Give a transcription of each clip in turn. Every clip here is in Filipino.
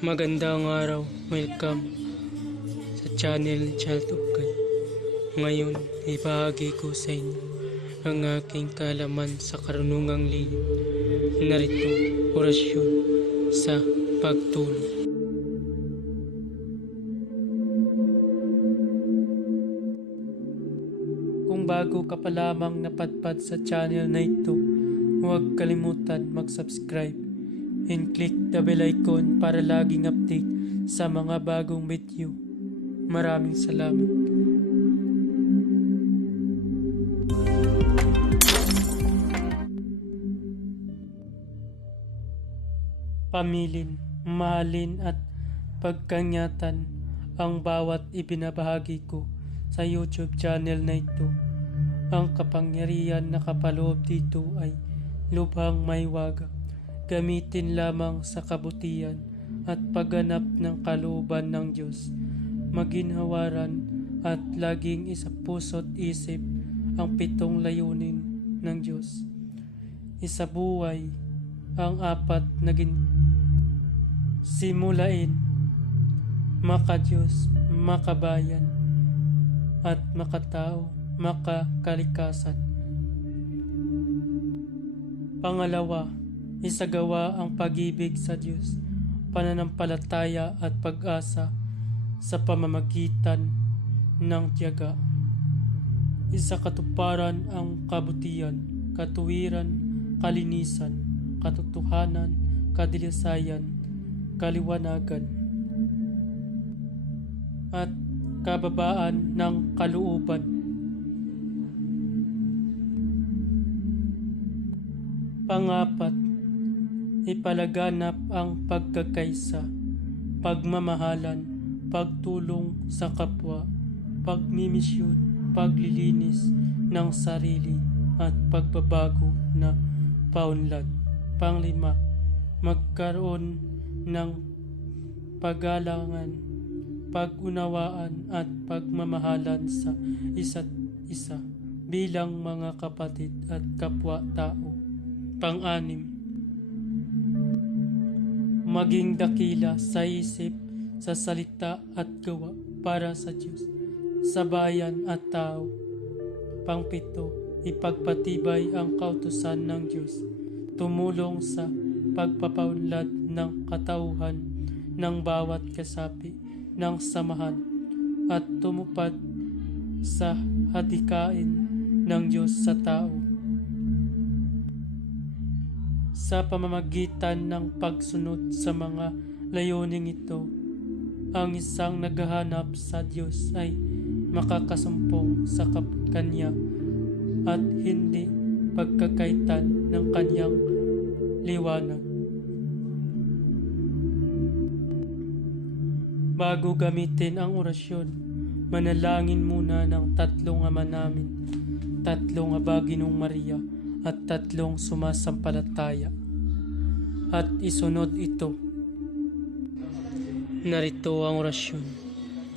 Magandang araw, welcome sa channel ni Child of God. Ngayon, ibahagi ko sa inyo ang aking kaalaman sa karunungang lihim. Narito, orasyon sa pagtulog. Kung bago ka pa lamang napadpad sa channel na ito, huwag kalimutan mag-subscribe and click the bell icon para laging update sa mga bagong video. Maraming salamat. Pamilin, mahalin at pagkanyatan ang bawat ibinabahagi ko sa YouTube channel na ito. Ang kapangyarihan na kapaloob dito ay lubhang may waga. Gamitin lamang sa kabutihan at pagganap ng kalooban ng Diyos. Maginhawaran at laging isa puso't isip ang 7 layunin ng Diyos. Isabuhay ang 4 na simulain, makadiyos, makabayan, at makatao, makakalikasan. Pangalawa, isagawa ang pag-ibig sa Diyos, pananampalataya at pag-asa sa pamamagitan ng tiyaga. Isakatuparan ang kabutihan, katuwiran, kalinisan, katotohanan, kadilisayan, kaliwanagan, at kababaan ng kalooban. Pangapat, ipalaganap ang pagkakaisa, pagmamahalan, pagtulong sa kapwa, pagmimisyon, paglilinis ng sarili at pagbabago na paunlad. Panglima, magkaroon ng paggalangan, pag-unawaan at pagmamahalan sa isa't isa bilang mga kapatid at kapwa-tao. Pang-anim, maging dakila sa isip, sa salita at gawa para sa Diyos, sa bayan at tao. Pang-7, ipagpatibay ang kautusan ng Diyos, tumulong sa pagpapaunlad ng katauhan ng bawat kasapi ng samahan at tumupad sa hadikain ng Diyos sa tao. Sa pamamagitan ng pagsunod sa mga layuning ito, ang isang naghahanap sa Diyos ay makakasumpong sa Kanya at hindi pagkakaitan ng Kanyang liwanag. Bago gamitin ang orasyon, manalangin muna ng 3 Ama Namin, 3 Aba Ginoong Maria, at 3 sumasampalataya. At isunod ito. Narito ang orasyon.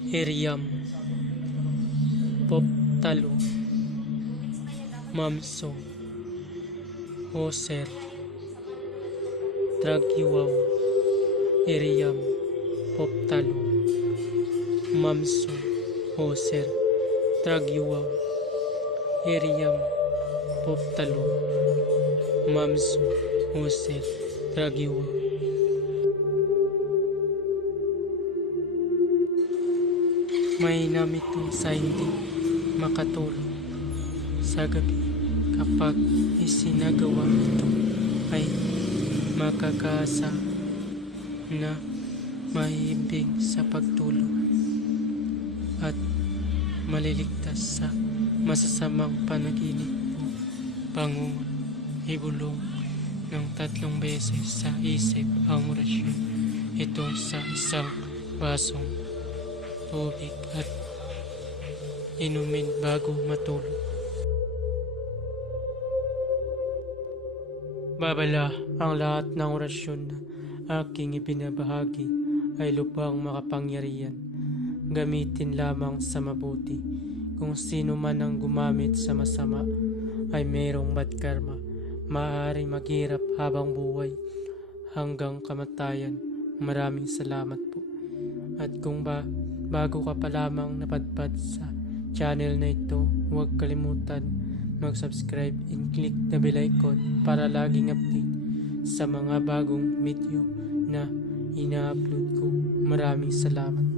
Hiriam, Poptalo, Mamso, Hoser, Tragiwaw. Hiriam, Poptalo, Mamso, Hoser, Tragiwaw. Hiriam, Poptalo, Mamso, Hoser, Tragiwaw. Mainam ito sa hindi makatulog sa gabi. Kapag isinagawa ito ay makakaasa na mahihimbing sa pagtulog at maliligtas sa masasamang panaginip o bangungot. Ibulong ng 3 beses sa isip ang orasyon. Ito sa isang basong tubig at inumin bago matulog. Babala, ang lahat ng orasyon na aking ibinabahagi ay lubhang makapangyarihan. Gamitin lamang sa mabuti. Kung sino man ang gumamit sa masama ay mayroong bad karma. Maaaring maghirap habang buhay hanggang kamatayan. Maraming salamat po. At kung bago ka pa lamang napadpad sa channel na ito, huwag kalimutan mag-subscribe and click the bell icon para laging update sa mga bagong video na ina-upload ko. Maraming salamat.